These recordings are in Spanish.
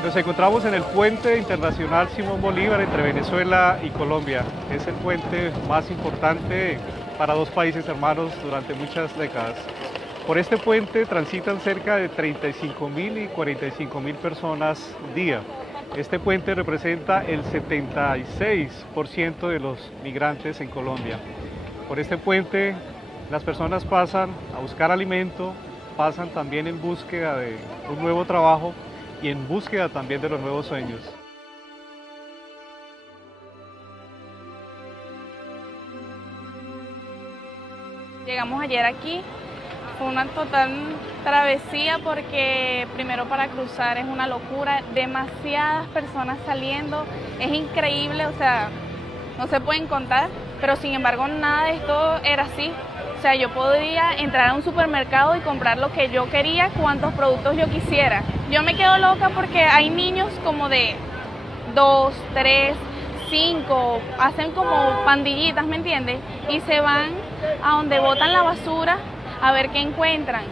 Nos encontramos en el puente internacional Simón Bolívar entre Venezuela y Colombia. Es el puente más importante para dos países hermanos durante muchas décadas. Por este puente transitan cerca de 35.000 y 45.000 personas día. Este puente representa el 76% de los migrantes en Colombia. Por este puente las personas pasan a buscar alimento, pasan también en búsqueda de un nuevo trabajo y en búsqueda también de los nuevos sueños. Llegamos ayer aquí, fue una total travesía porque primero para cruzar es una locura, demasiadas personas saliendo, es increíble, o sea, no se pueden contar, pero sin embargo nada de esto era así. O sea, yo podía entrar a un supermercado y comprar lo que yo quería, cuantos productos yo quisiera. Yo me quedo loca porque hay niños como de 2, 3, 5, hacen como pandillitas, ¿me entiendes? Y se van a donde botan la basura a ver qué encuentran.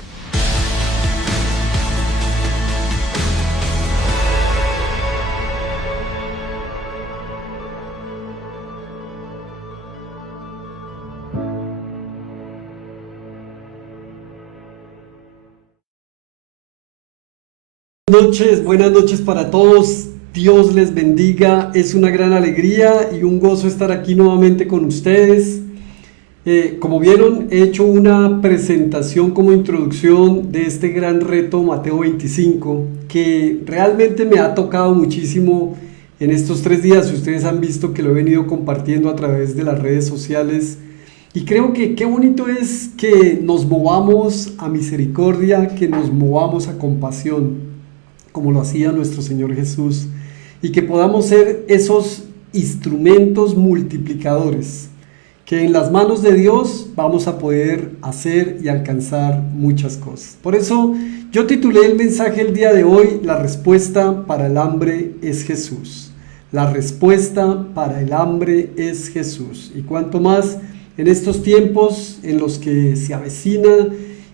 Buenas noches para todos, Dios les bendiga, es una gran alegría y un gozo estar aquí nuevamente con ustedes. Como vieron, he hecho una presentación como introducción de este gran reto Mateo 25, que realmente me ha tocado muchísimo en estos 3 días. Ustedes han visto que lo he venido compartiendo a través de las redes sociales. Y creo que qué bonito es que nos movamos a misericordia, que nos movamos a compasión, como lo hacía nuestro Señor Jesús, y que podamos ser esos instrumentos multiplicadores, que en las manos de Dios vamos a poder hacer y alcanzar muchas cosas. Por eso yo titulé el mensaje el día de hoy: la respuesta para el hambre es Jesús. La respuesta para el hambre es Jesús. Y cuanto más en estos tiempos en los que se avecina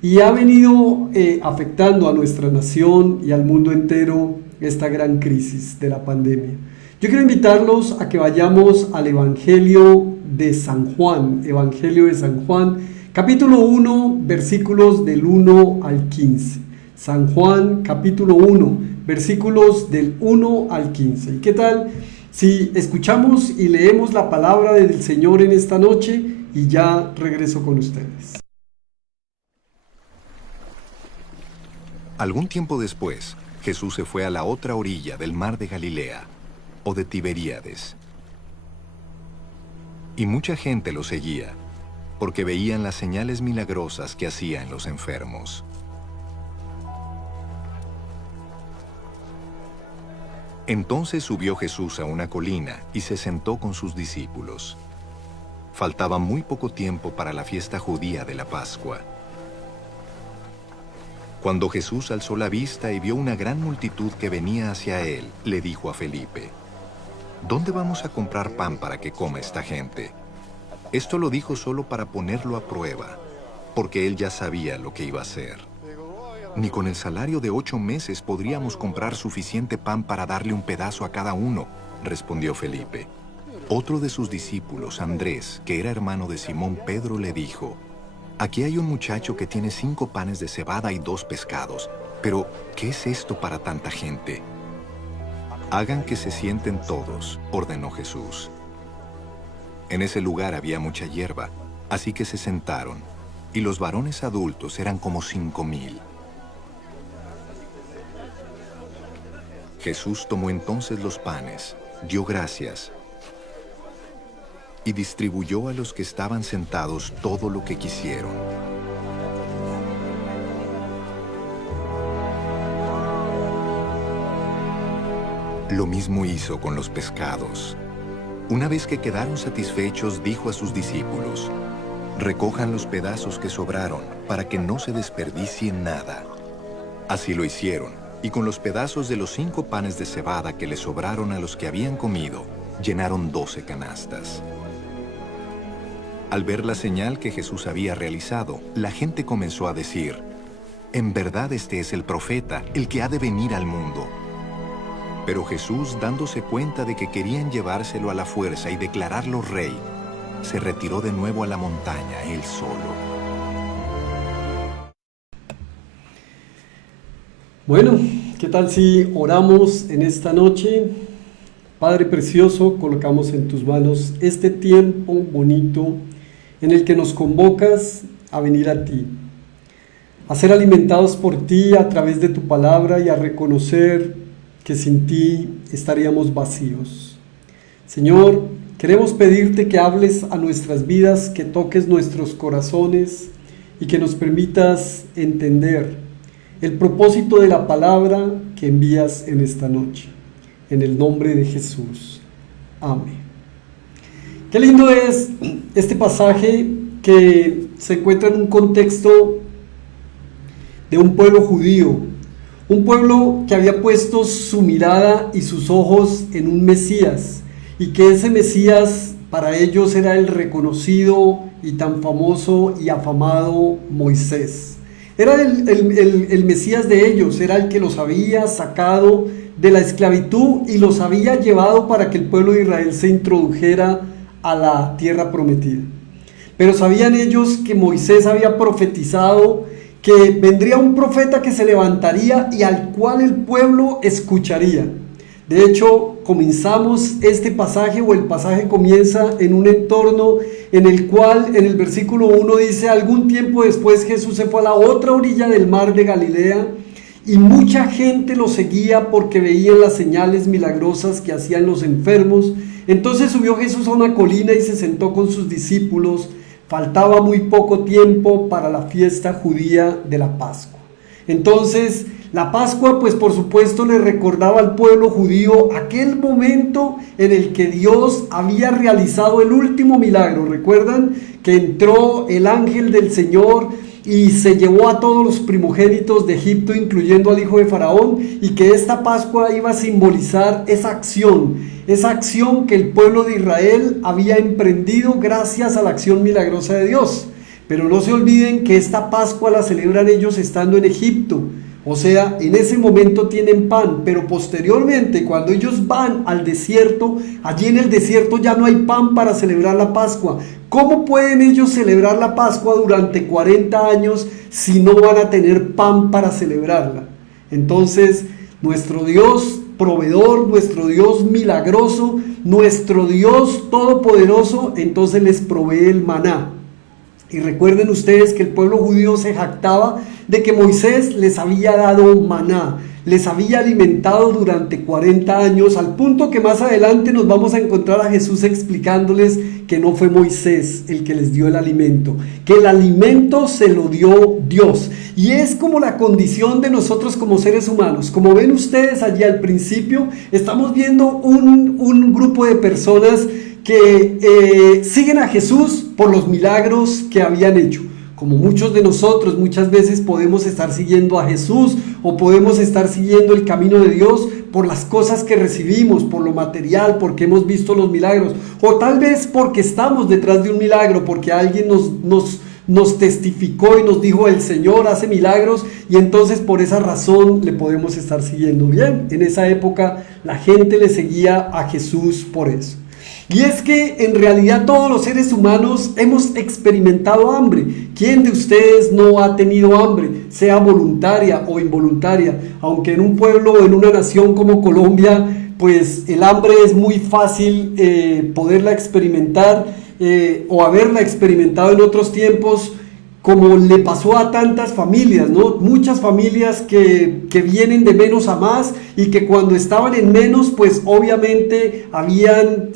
y ha venido afectando a nuestra nación y al mundo entero esta gran crisis de la pandemia. Yo quiero invitarlos a que vayamos al Evangelio de San Juan, capítulo 1, versículos del 1 al 15. San Juan, capítulo 1, versículos del 1 al 15. ¿Y qué tal si escuchamos y leemos la palabra del Señor en esta noche? Y ya regreso con ustedes. Algún tiempo después, Jesús se fue a la otra orilla del mar de Galilea, o de Tiberíades. Y mucha gente lo seguía, porque veían las señales milagrosas que hacía en los enfermos. Entonces subió Jesús a una colina y se sentó con sus discípulos. Faltaba muy poco tiempo para la fiesta judía de la Pascua. Cuando Jesús alzó la vista y vio una gran multitud que venía hacia él, le dijo a Felipe: ¿Dónde vamos a comprar pan para que coma esta gente? Esto lo dijo solo para ponerlo a prueba, porque él ya sabía lo que iba a hacer. Ni con el salario de 8 meses podríamos comprar suficiente pan para darle un pedazo a cada uno, respondió Felipe. Otro de sus discípulos, Andrés, que era hermano de Simón Pedro, le dijo: Aquí hay un muchacho que tiene 5 panes de cebada y 2 pescados. Pero, ¿qué es esto para tanta gente? Hagan que se sienten todos, ordenó Jesús. En ese lugar había mucha hierba, así que se sentaron, y los varones adultos eran como 5.000. Jesús tomó entonces los panes, dio gracias, y distribuyó a los que estaban sentados todo lo que quisieron. Lo mismo hizo con los pescados. Una vez que quedaron satisfechos, dijo a sus discípulos: recojan los pedazos que sobraron, para que no se desperdicie nada. Así lo hicieron, y con los pedazos de los 5 panes de cebada que les sobraron a los que habían comido, llenaron 12 canastas. Al ver la señal que Jesús había realizado, la gente comenzó a decir: en verdad este es el profeta, el que ha de venir al mundo. Pero Jesús, dándose cuenta de que querían llevárselo a la fuerza y declararlo rey, se retiró de nuevo a la montaña él solo. Bueno, ¿qué tal si oramos en esta noche? Padre precioso, colocamos en tus manos este tiempo bonito en el que nos convocas a venir a ti, a ser alimentados por ti a través de tu palabra y a reconocer que sin ti estaríamos vacíos. Señor, queremos pedirte que hables a nuestras vidas, que toques nuestros corazones y que nos permitas entender el propósito de la palabra que envías en esta noche. En el nombre de Jesús. Amén. Qué lindo es este pasaje que se encuentra en un contexto de un pueblo judío, un pueblo que había puesto su mirada y sus ojos en un Mesías, y que ese Mesías para ellos era el reconocido y tan famoso y afamado Moisés. Era el Mesías de ellos, era el que los había sacado de la esclavitud y los había llevado para que el pueblo de Israel se introdujera a la tierra prometida. Pero sabían ellos que Moisés había profetizado que vendría un profeta que se levantaría y al cual el pueblo escucharía. De hecho, comenzamos este pasaje, o el pasaje comienza en un entorno en el cual en el versículo 1 dice: algún tiempo después Jesús se fue a la otra orilla del mar de Galilea, y mucha gente lo seguía porque veían las señales milagrosas que hacían los enfermos. Entonces subió Jesús a una colina y se sentó con sus discípulos. Faltaba muy poco tiempo para la fiesta judía de la Pascua. Entonces, la Pascua, pues por supuesto, le recordaba al pueblo judío aquel momento en el que Dios había realizado el último milagro. ¿Recuerdan? Que entró el ángel del Señor y se llevó a todos los primogénitos de Egipto, incluyendo al hijo de Faraón, y que esta Pascua iba a simbolizar esa acción que el pueblo de Israel había emprendido gracias a la acción milagrosa de Dios. Pero no se olviden que esta Pascua la celebran ellos estando en Egipto. O sea, en ese momento tienen pan, pero posteriormente, cuando ellos van al desierto, allí en el desierto ya no hay pan para celebrar la Pascua. ¿Cómo pueden ellos celebrar la Pascua durante 40 años si no van a tener pan para celebrarla? Entonces, nuestro Dios proveedor, nuestro Dios milagroso, nuestro Dios todopoderoso, entonces les provee el maná. Y recuerden ustedes que el pueblo judío se jactaba de que Moisés les había dado maná, les había alimentado durante 40 años, al punto que más adelante nos vamos a encontrar a Jesús explicándoles que no fue Moisés el que les dio el alimento, que el alimento se lo dio Dios. Y es como la condición de nosotros como seres humanos. Como ven ustedes allí al principio, estamos viendo un grupo de personas que siguen a Jesús por los milagros que habían hecho. Como muchos de nosotros, muchas veces podemos estar siguiendo a Jesús o podemos estar siguiendo el camino de Dios por las cosas que recibimos, por lo material, porque hemos visto los milagros, o tal vez porque estamos detrás de un milagro, porque alguien nos testificó y nos dijo: el Señor hace milagros, y entonces por esa razón le podemos estar siguiendo. Bien, en esa época la gente le seguía a Jesús por eso. Y es que en realidad todos los seres humanos hemos experimentado hambre. ¿Quién de ustedes no ha tenido hambre, sea voluntaria o involuntaria? Aunque en un pueblo o en una nación como Colombia, pues el hambre es muy fácil poderla experimentar o haberla experimentado en otros tiempos, como le pasó a tantas familias, ¿no? Muchas familias que vienen de menos a más, y que cuando estaban en menos, pues obviamente habían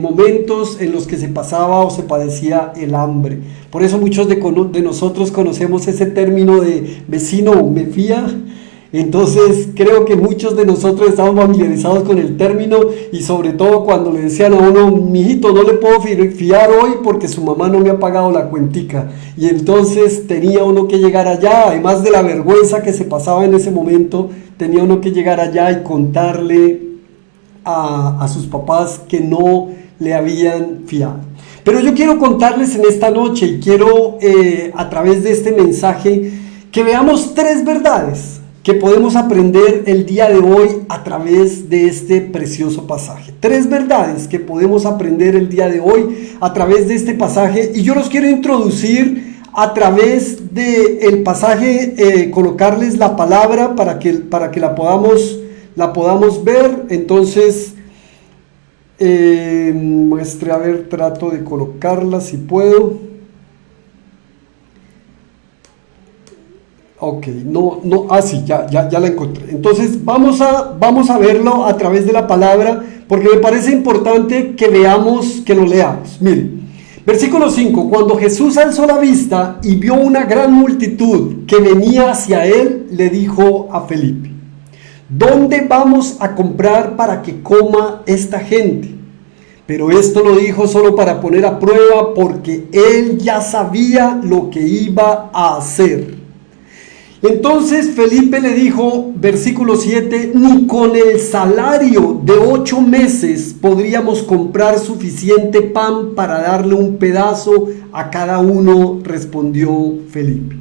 momentos en los que se pasaba o se padecía el hambre. Por eso muchos de nosotros conocemos ese término de vecino me fía, Entonces creo que muchos de nosotros estamos familiarizados con el término, y sobre todo cuando le decían a uno, mijito, no le puedo fiar hoy porque su mamá no me ha pagado la cuentica, y entonces tenía uno que llegar allá, además de la vergüenza que se pasaba en ese momento, tenía uno que llegar allá y contarle a sus papás que no le habían fiado. Pero yo quiero contarles en esta noche, y quiero a través de este mensaje que veamos 3 verdades que podemos aprender el día de hoy a través de este precioso pasaje. 3 verdades que podemos aprender el día de hoy a través de este pasaje, y yo los quiero introducir a través del pasaje, colocarles la palabra para que la podamos ver. Entonces, muestre, a ver, trato de colocarla si puedo. Ok, sí, ya la encontré. Entonces vamos a verlo a través de la palabra, porque me parece importante que lo leamos. Miren, versículo 5, cuando Jesús alzó la vista y vio una gran multitud que venía hacia él, le dijo a Felipe, ¿dónde vamos a comprar para que coma esta gente? Pero esto lo dijo solo para poner a prueba, porque él ya sabía lo que iba a hacer. Entonces Felipe le dijo, versículo 7, ni con el salario de 8 meses podríamos comprar suficiente pan para darle un pedazo a cada uno, respondió Felipe.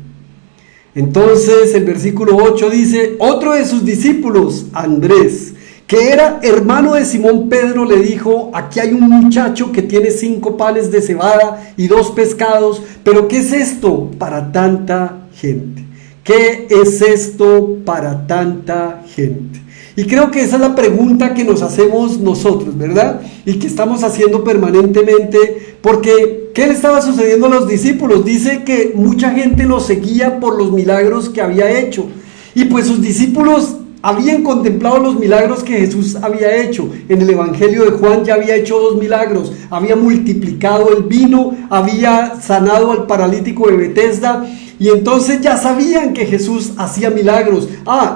Entonces el versículo 8 dice, otro de sus discípulos, Andrés, que era hermano de Simón Pedro, le dijo, aquí hay un muchacho que tiene 5 panes de cebada y 2 pescados, pero ¿qué es esto para tanta gente? ¿Qué es esto para tanta gente? Y creo que esa es la pregunta que nos hacemos nosotros, ¿verdad? Y que estamos haciendo permanentemente, porque ¿qué le estaba sucediendo a los discípulos? Dice que mucha gente lo seguía por los milagros que había hecho. Y pues sus discípulos habían contemplado los milagros que Jesús había hecho. En el Evangelio de Juan ya había hecho 2 milagros. Había multiplicado el vino, había sanado al paralítico de Betesda. Y entonces ya sabían que Jesús hacía milagros.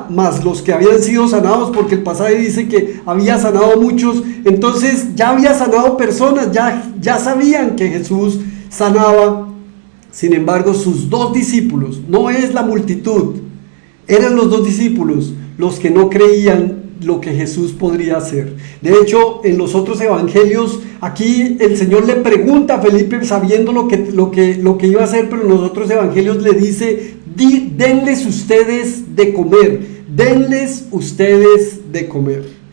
Más los que habían sido sanados, porque el pasaje dice que había sanado a muchos. Entonces ya había sanado personas, ya sabían que Jesús sanaba. Sin embargo, sus 2 discípulos, no es la multitud, eran los 2 discípulos los que no creían lo que Jesús podría hacer. De hecho, en los otros evangelios, aquí el Señor le pregunta a Felipe sabiendo lo que iba a hacer, pero en los otros evangelios le dice, denles ustedes de comer, denles ustedes de comer.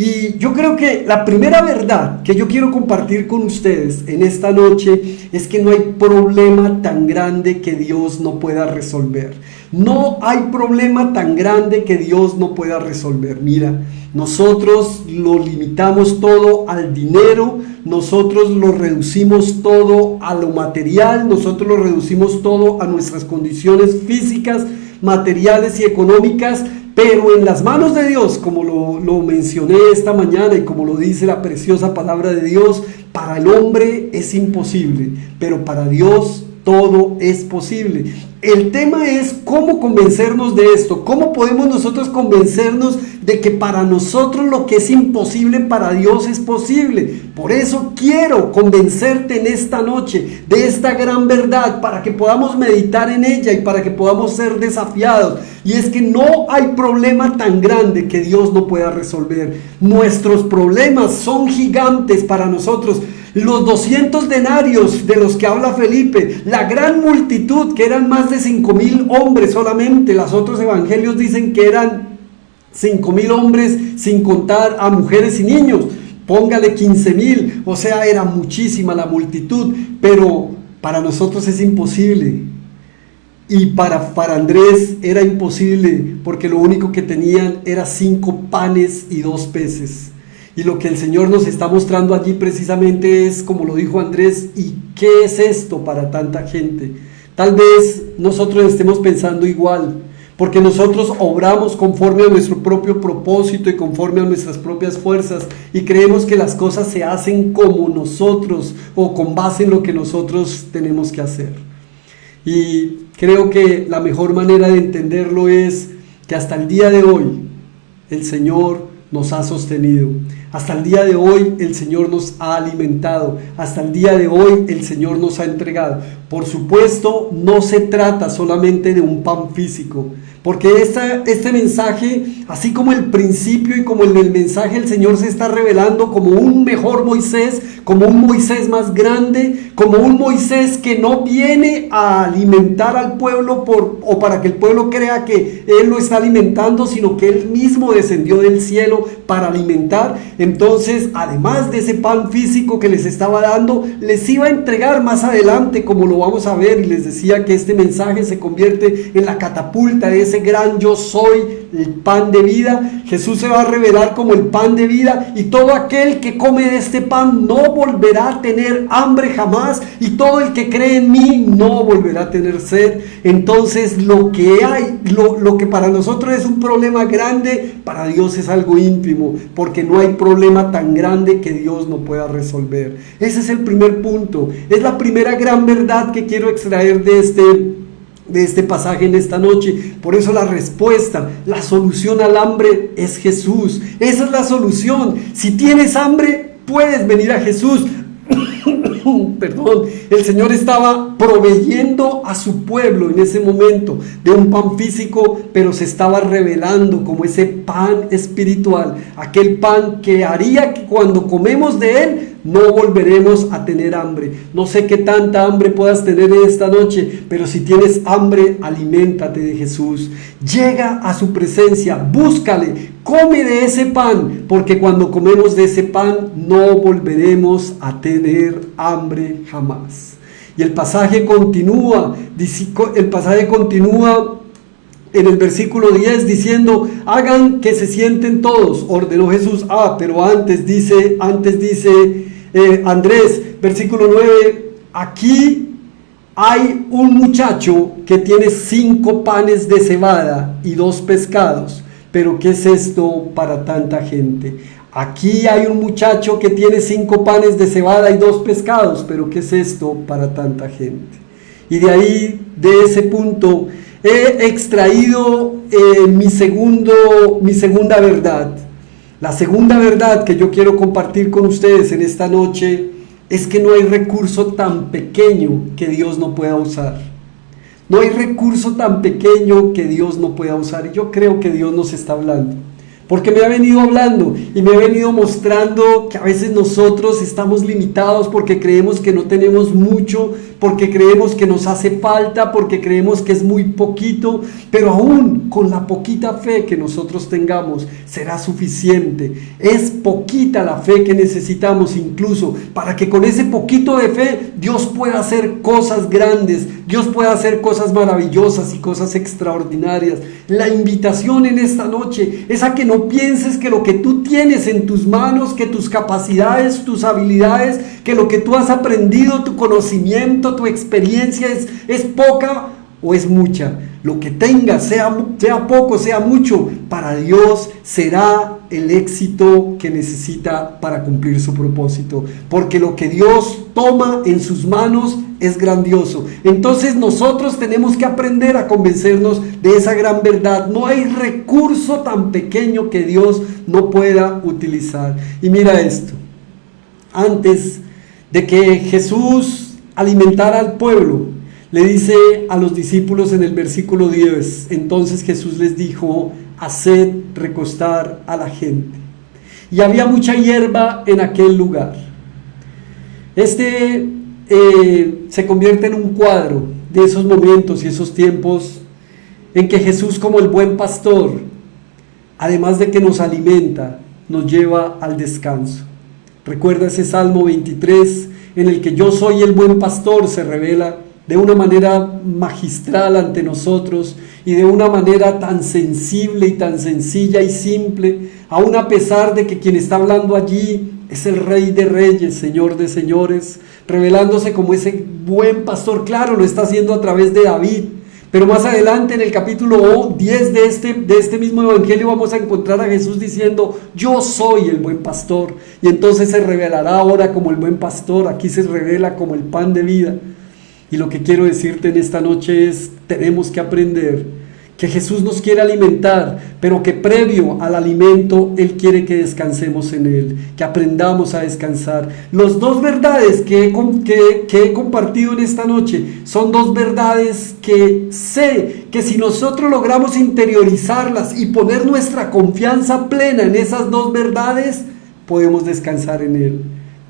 Y yo creo que la primera verdad que yo quiero compartir con ustedes en esta noche es que no hay problema tan grande que Dios no pueda resolver. No hay problema tan grande que Dios no pueda resolver. Mira, nosotros lo limitamos todo al dinero, nosotros lo reducimos todo a lo material, nosotros lo reducimos todo a nuestras condiciones físicas, materiales y económicas. Pero en las manos de Dios, como lo mencioné esta mañana y como lo dice la preciosa palabra de Dios, para el hombre es imposible, pero para Dios todo es posible. El tema es cómo convencernos de esto, cómo podemos nosotros convencernos de que para nosotros lo que es imposible para Dios es posible. Por eso quiero convencerte en esta noche de esta gran verdad, para que podamos meditar en ella y para que podamos ser desafiados. Y es que no hay problema tan grande que Dios no pueda resolver. Nuestros problemas son gigantes para nosotros. Los 200 denarios de los que habla Felipe, la gran multitud que eran más de 5,000 hombres solamente. Los otros evangelios dicen que eran 5,000 hombres sin contar a mujeres y niños. Póngale 15,000, o sea, era muchísima la multitud, pero para nosotros es imposible. Y para Andrés era imposible, porque lo único que tenían era 5 panes y 2 peces. Y lo que el Señor nos está mostrando allí precisamente es, como lo dijo Andrés, ¿y qué es esto para tanta gente? Tal vez nosotros estemos pensando igual, porque nosotros obramos conforme a nuestro propio propósito y conforme a nuestras propias fuerzas, y creemos que las cosas se hacen como nosotros o con base en lo que nosotros tenemos que hacer. Y creo que la mejor manera de entenderlo es que hasta el día de hoy el Señor nos ha sostenido. Hasta el día de hoy el Señor nos ha alimentado. Hasta el día de hoy el Señor nos ha entregado. Por supuesto, no se trata solamente de un pan físico, porque este mensaje, así como el principio y como en el mensaje, el Señor se está revelando como un mejor Moisés, como un Moisés más grande, como un Moisés que no viene a alimentar al pueblo o para que el pueblo crea que Él lo está alimentando, sino que Él mismo descendió del cielo para alimentar. Entonces, además de ese pan físico que les estaba dando, les iba a entregar más adelante, como lo vamos a ver, y les decía que este mensaje se convierte en la catapulta de ese gran yo soy, el pan de vida. Jesús se va a revelar como el pan de vida, y todo aquel que come de este pan no volverá a tener hambre jamás, y todo el que cree en mí no volverá a tener sed. Entonces lo que hay, lo que para nosotros es un problema grande, para Dios es algo ínfimo, porque no hay problema tan grande que Dios no pueda resolver. Ese es el primer punto, es la primera gran verdad que quiero extraer de este pasaje en esta noche. Por eso la respuesta, la solución al hambre es Jesús. Esa es la solución. Si tienes hambre, puedes venir a Jesús. Perdón, el Señor estaba proveyendo a su pueblo en ese momento de un pan físico, pero se estaba revelando como ese pan espiritual, aquel pan que haría que cuando comemos de él no volveremos a tener hambre. No sé qué tanta hambre puedas tener esta noche, pero si tienes hambre, aliméntate de Jesús. Llega a su presencia, búscale, come de ese pan, porque cuando comemos de ese pan no volveremos a tener hambre jamás. Y el pasaje continúa en el versículo 10 diciendo: hagan que se sienten todos, ordenó Jesús. Pero antes dice Andrés, versículo 9, aquí hay un muchacho que tiene 5 panes de cebada y 2 pescados, pero ¿qué es esto para tanta gente? Aquí hay un muchacho que tiene 5 panes de cebada y 2 pescados, pero ¿qué es esto para tanta gente? Y de ahí, de ese punto, he extraído mi segunda verdad. La segunda verdad que yo quiero compartir con ustedes en esta noche es que no hay recurso tan pequeño que Dios no pueda usar. No hay recurso tan pequeño que Dios no pueda usar. Y yo creo que Dios nos está hablando, porque me ha venido hablando y me ha venido mostrando que a veces nosotros estamos limitados porque creemos que no tenemos mucho, porque creemos que nos hace falta, porque creemos que es muy poquito, pero aún con la poquita fe que nosotros tengamos será suficiente. Es poquita la fe que necesitamos incluso para que con ese poquito de fe Dios pueda hacer cosas grandes, Dios pueda hacer cosas maravillosas y cosas extraordinarias. La invitación en esta noche es a que no pienses que lo que tú tienes en tus manos, que tus capacidades, tus habilidades, que lo que tú has aprendido, tu conocimiento, tu experiencia es poca o es mucha. Lo que tengas, sea poco, sea mucho, para Dios será el éxito que necesita para cumplir su propósito, porque lo que Dios toma en sus manos es grandioso. Entonces nosotros tenemos que aprender a convencernos de esa gran verdad. No hay recurso tan pequeño que Dios no pueda utilizar. Y mira esto, antes de que Jesús alimentara al pueblo, le dice a los discípulos en el versículo 10, entonces Jesús les dijo: haced recostar a la gente. Y había mucha hierba en aquel lugar. Se convierte en un cuadro de esos momentos y esos tiempos en que Jesús, como el buen pastor, además de que nos alimenta, nos lleva al descanso. Recuerda ese Salmo 23 en el que yo soy el buen pastor, se revela de una manera magistral ante nosotros y de una manera tan sensible y tan sencilla y simple, aun a pesar de que quien está hablando allí es el Rey de Reyes, Señor de Señores, revelándose como ese buen pastor. Claro, lo está haciendo a través de David, pero más adelante en el capítulo 10 de este mismo evangelio vamos a encontrar a Jesús diciendo: yo soy el buen pastor, y entonces se revelará ahora como el buen pastor. Aquí se revela como el pan de vida. Y lo que quiero decirte en esta noche es: tenemos que aprender que Jesús nos quiere alimentar, pero que previo al alimento Él quiere que descansemos en Él, que aprendamos a descansar. Las dos verdades que he compartido en esta noche son dos verdades que sé que si nosotros logramos interiorizarlas y poner nuestra confianza plena en esas dos verdades, podemos descansar en Él.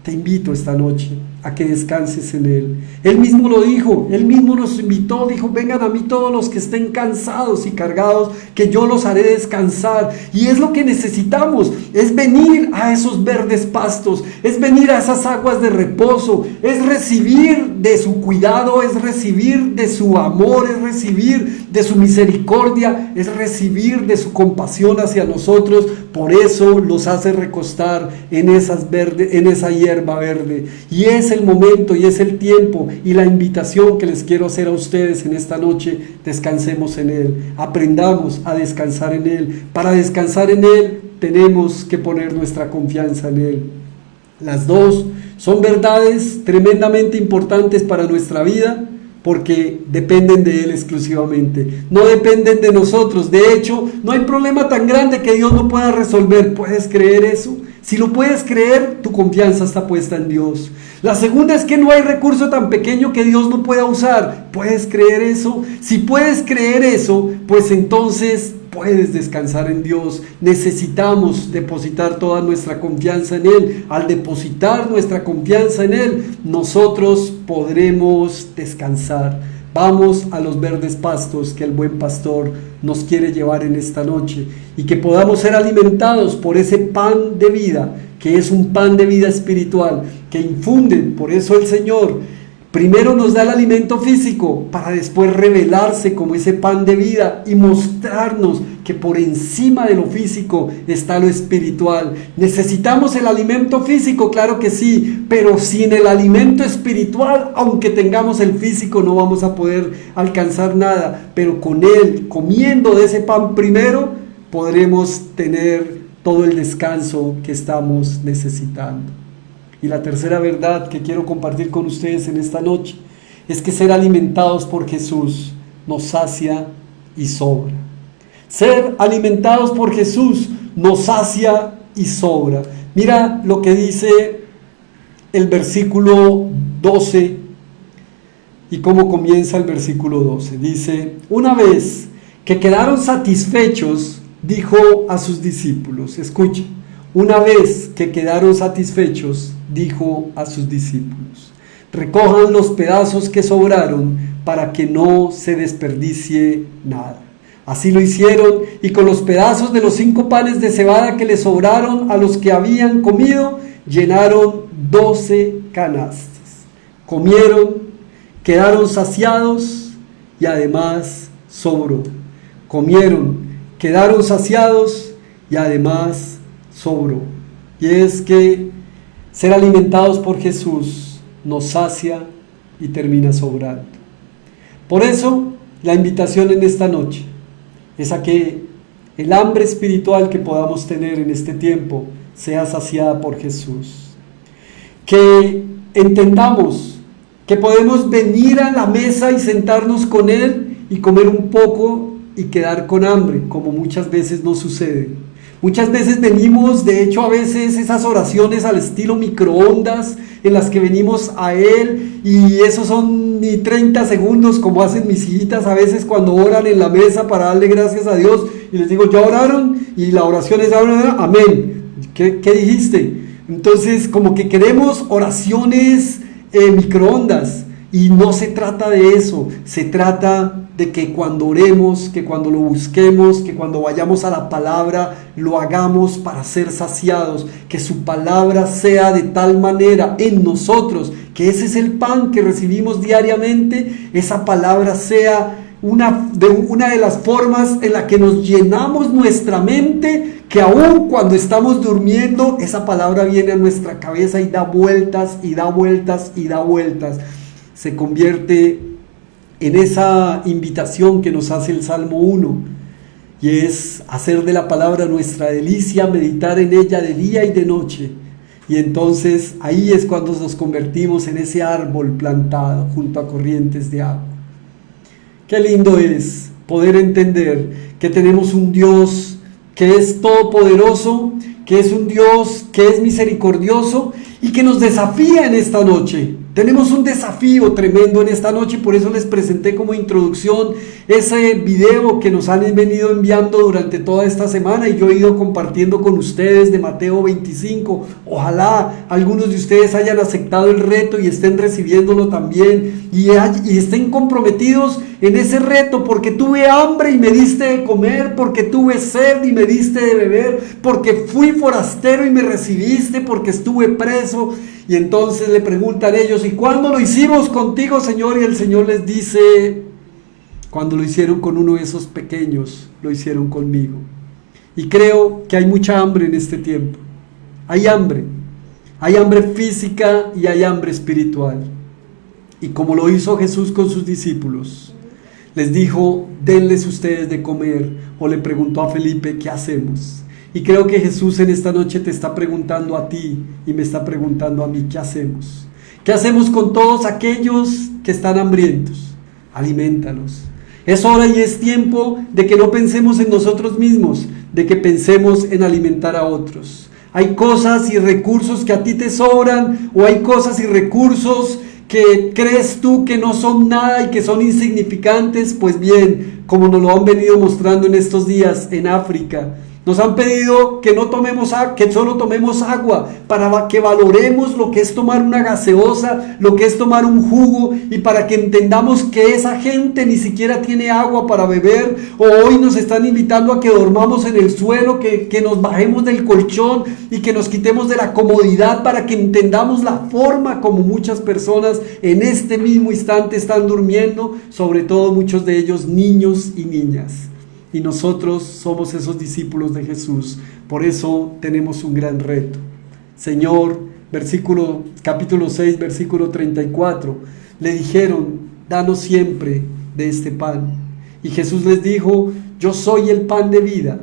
Te invito esta noche a que descanses en Él. Él mismo lo dijo, Él mismo nos invitó, dijo: vengan a mí todos los que estén cansados y cargados, que yo los haré descansar. Y es lo que necesitamos, es venir a esos verdes pastos, es venir a esas aguas de reposo, es recibir de su cuidado, es recibir de su amor, es recibir de su misericordia, es recibir de su compasión hacia nosotros. Por eso los hace recostar en esa hierba verde. Y es el momento y es el tiempo y la invitación que les quiero hacer a ustedes en esta noche: descansemos en Él, aprendamos a descansar en Él. Para descansar en Él tenemos que poner nuestra confianza en Él. Las dos son verdades tremendamente importantes para nuestra vida, porque dependen de Él exclusivamente, no dependen de nosotros. De hecho, no hay problema tan grande que Dios no pueda resolver. ¿Puedes creer eso? Si lo puedes creer, tu confianza está puesta en Dios. La segunda es que no hay recurso tan pequeño que Dios no pueda usar. ¿Puedes creer eso? Si puedes creer eso, pues entonces puedes descansar en Dios. Necesitamos depositar toda nuestra confianza en Él. Al depositar nuestra confianza en Él, nosotros podremos descansar. Vamos a los verdes pastos que el buen pastor nos quiere llevar en esta noche, y que podamos ser alimentados por ese pan de vida, que es un pan de vida espiritual, que infunde. Por eso el Señor primero nos da el alimento físico, para después revelarse como ese pan de vida y mostrarnos que por encima de lo físico está lo espiritual. ¿Necesitamos el alimento físico? Claro que sí, pero sin el alimento espiritual, aunque tengamos el físico, no vamos a poder alcanzar nada. Pero con Él, comiendo de ese pan primero, podremos tener todo el descanso que estamos necesitando. Y la tercera verdad que quiero compartir con ustedes en esta noche es que ser alimentados por Jesús nos sacia y sobra. Ser alimentados por Jesús nos sacia y sobra. Mira lo que dice el versículo 12 y cómo comienza el versículo 12. Dice: una vez que quedaron satisfechos, dijo a sus discípulos. Escucha. Una vez que quedaron satisfechos, dijo a sus discípulos: recojan los pedazos que sobraron para que no se desperdicie nada. Así lo hicieron, y con los pedazos de los 5 panes de cebada que les sobraron a los que habían comido, llenaron 12 canastas. Comieron, quedaron saciados y además sobró. Comieron, quedaron saciados y además sobró. Y es que ser alimentados por Jesús nos sacia y termina sobrando. Por eso la invitación en esta noche es a que el hambre espiritual que podamos tener en este tiempo sea saciada por Jesús. Que entendamos que podemos venir a la mesa y sentarnos con Él y comer un poco y quedar con hambre, como muchas veces nos sucede. Muchas veces venimos, de hecho a veces esas oraciones al estilo microondas, en las que venimos a Él y esos son ni 30 segundos, como hacen mis hijitas a veces cuando oran en la mesa para darle gracias a Dios, y les digo: ¿ya oraron? Y la oración es amén. ¿Qué dijiste? Entonces como que queremos oraciones microondas, y no se trata de eso. Se trata de que cuando oremos, que cuando lo busquemos, que cuando vayamos a la palabra, lo hagamos para ser saciados, que su palabra sea de tal manera en nosotros, que ese es el pan que recibimos diariamente, esa palabra sea una de las formas en la que nos llenamos nuestra mente, que aún cuando estamos durmiendo, esa palabra viene a nuestra cabeza y da vueltas y da vueltas y da vueltas. Se convierte en esa invitación que nos hace el Salmo 1, y es hacer de la palabra nuestra delicia, meditar en ella de día y de noche. Y entonces ahí es cuando nos convertimos en ese árbol plantado junto a corrientes de agua. Qué lindo es poder entender que tenemos un Dios que es todopoderoso, que es un Dios que es misericordioso y que nos desafía en esta noche. Tenemos un desafío tremendo en esta noche, por eso les presenté como introducción ese video que nos han venido enviando durante toda esta semana y yo he ido compartiendo con ustedes de Mateo 25. Ojalá algunos de ustedes hayan aceptado el reto y estén recibiéndolo también y estén comprometidos en ese reto, porque tuve hambre y me diste de comer, porque tuve sed y me diste de beber, porque fui forastero y me recibiste, porque estuve preso. Y entonces le preguntan ellos, ¿y cuándo lo hicimos contigo, Señor? Y el Señor les dice, cuando lo hicieron con uno de esos pequeños, lo hicieron conmigo. Y creo que hay mucha hambre en este tiempo. Hay hambre física y hay hambre espiritual. Y como lo hizo Jesús con sus discípulos, les dijo, denles ustedes de comer, o le preguntó a Felipe, ¿qué hacemos? Y creo que Jesús en esta noche te está preguntando a ti y me está preguntando a mí, ¿qué hacemos? ¿Qué hacemos con todos aquellos que están hambrientos? Aliméntalos. Es hora y es tiempo de que no pensemos en nosotros mismos, de que pensemos en alimentar a otros. Hay cosas y recursos que a ti te sobran, o hay cosas y recursos que crees tú que no son nada y que son insignificantes. Pues bien, como nos lo han venido mostrando en estos días en África, nos han pedido que que solo tomemos agua, para que valoremos lo que es tomar una gaseosa, lo que es tomar un jugo, y para que entendamos que esa gente ni siquiera tiene agua para beber. O hoy nos están invitando a que dormamos en el suelo, que nos bajemos del colchón y que nos quitemos de la comodidad, para que entendamos la forma como muchas personas en este mismo instante están durmiendo, sobre todo muchos de ellos niños y niñas. Y nosotros somos esos discípulos de Jesús. Por eso tenemos un gran reto. Señor, capítulo 6, versículo 34, le dijeron, danos siempre de este pan. Y Jesús les dijo, yo soy el pan de vida.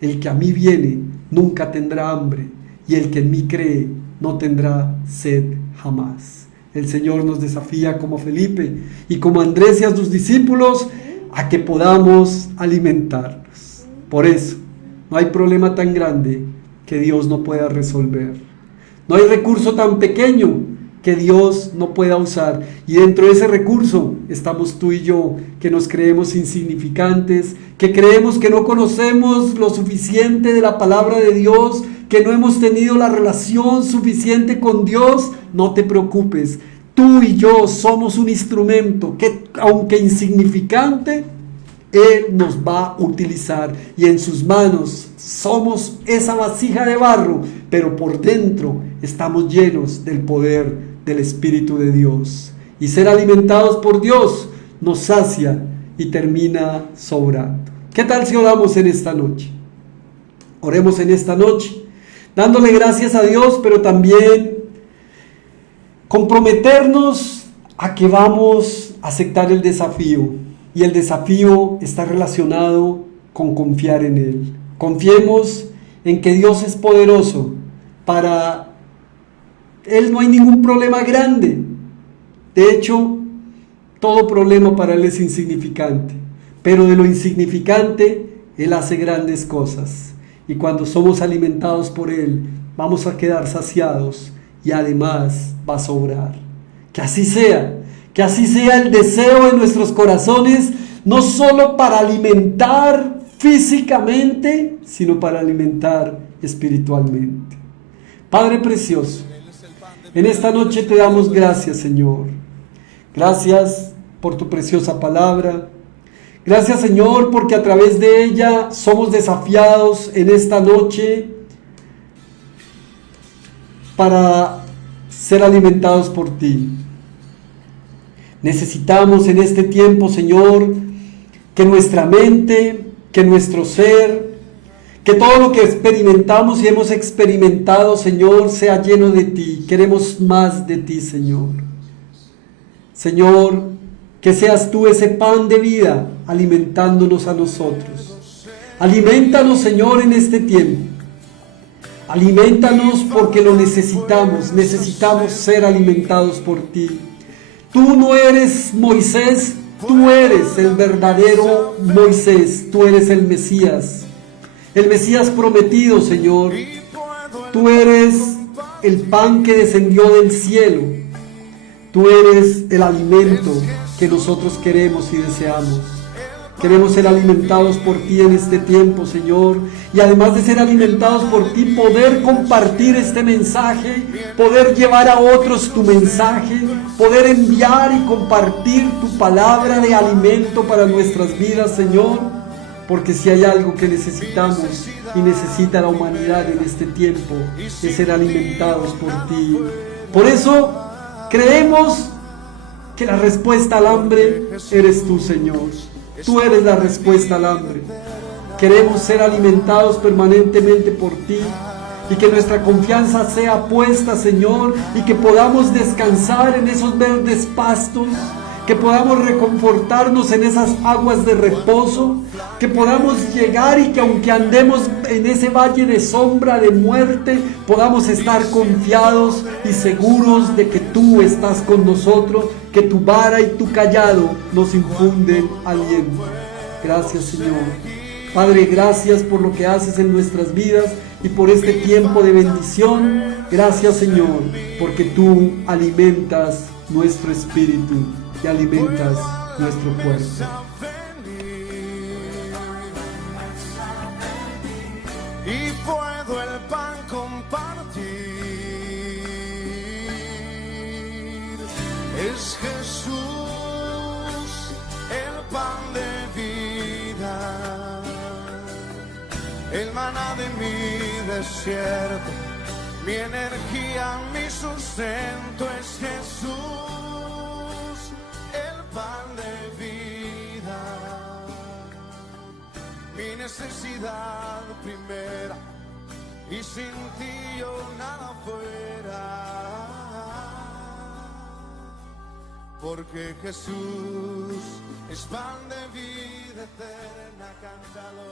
El que a mí viene nunca tendrá hambre, y el que en mí cree no tendrá sed jamás. El Señor nos desafía como Felipe y como Andrés y a sus discípulos a que podamos alimentarnos. Por eso, no hay problema tan grande que Dios no pueda resolver. No hay recurso tan pequeño que Dios no pueda usar. Y dentro de ese recurso estamos tú y yo, que nos creemos insignificantes, que creemos que no conocemos lo suficiente de la palabra de Dios, que no hemos tenido la relación suficiente con Dios. No te preocupes. Tú y yo somos un instrumento que, aunque insignificante, Él nos va a utilizar, y en sus manos somos esa vasija de barro, pero por dentro estamos llenos del poder del Espíritu de Dios. Y ser alimentados por Dios nos sacia y termina sobrando. ¿Qué tal si oramos en esta noche? Oremos en esta noche, dándole gracias a Dios, pero también comprometernos a que vamos a aceptar el desafío. Y el desafío está relacionado con confiar en Él. Confiemos en que Dios es poderoso. Para Él no hay ningún problema grande. De hecho, todo problema para Él es insignificante. Pero de lo insignificante, Él hace grandes cosas. Y cuando somos alimentados por Él, vamos a quedar saciados y además va a sobrar. Que así sea el deseo de nuestros corazones, no solo para alimentar físicamente, sino para alimentar espiritualmente. Padre precioso, en esta noche te damos gracias, Señor. Gracias por tu preciosa palabra. Gracias, Señor, porque a través de ella somos desafiados en esta noche para ser alimentados por ti. Necesitamos en este tiempo, Señor, que nuestra mente, que nuestro ser, que todo lo que experimentamos y hemos experimentado, Señor, sea lleno de ti. Queremos más de ti, Señor. Señor, que seas tú ese pan de vida alimentándonos a nosotros. Alimentanos, Señor, en este tiempo. Alimentanos porque lo necesitamos. Necesitamos ser alimentados por ti. Tú no eres Moisés Tú eres el verdadero Moisés, tú eres el Mesías prometido, Señor. Tú eres el pan que descendió del cielo. Tú eres el alimento que nosotros queremos y deseamos. Queremos ser alimentados por ti en este tiempo, Señor. Y además de ser alimentados por ti, poder compartir este mensaje, poder llevar a otros tu mensaje, poder enviar y compartir tu palabra de alimento para nuestras vidas, Señor. Porque si hay algo que necesitamos y necesita la humanidad en este tiempo, es ser alimentados por ti. Por eso creemos que la respuesta al hambre eres tú, Señor. Tú eres la respuesta al hambre. Queremos ser alimentados permanentemente por ti y que nuestra confianza sea puesta, Señor, y que podamos descansar en esos verdes pastos, que podamos reconfortarnos en esas aguas de reposo, que podamos llegar y que aunque andemos en ese valle de sombra, de muerte, podamos estar confiados y seguros de que tú estás con nosotros, que tu vara y tu callado nos infunden aliento. Gracias, Señor. Padre, gracias por lo que haces en nuestras vidas y por este tiempo de bendición. Gracias, Señor, porque tú alimentas nuestro espíritu y alimentas nuestro cuerpo. Y puedo el pan compartir. Es Jesús el pan de vida, el maná de mi desierto, mi energía, mi sustento. Es Jesús el pan de vida, mi necesidad primera, y sin ti yo nada fuera. Porque Jesús es pan de vida eterna, cántalo.